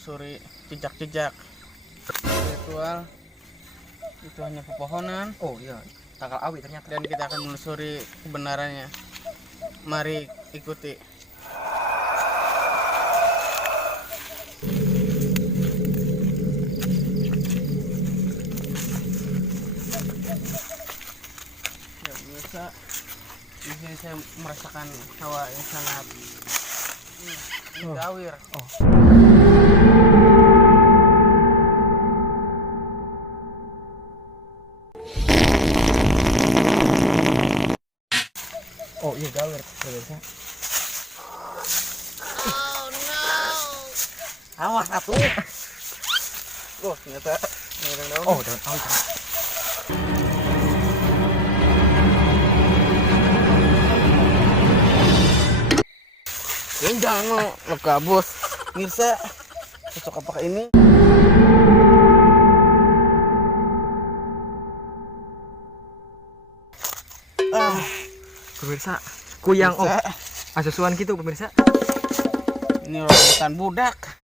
menelusuri jejak-jejak spiritual. Itu hanya pepohonan. Oh iya, tanggal awi ternyata. Dan kita akan menelusuri kebenarannya. Mari ikuti. Ya, biasa di sini saya merasakan hawa yang sangat gawir. Oh iya, gawir pemirsa. Awas atuh. Oh, ternyata daun. Oh, daun awi. Jangan lo kabus. Mirsa, cocok apakah ini? Pemirsa, kuyang Pemirsa. asusuan gitu pemirsa. Ini rambutan budak.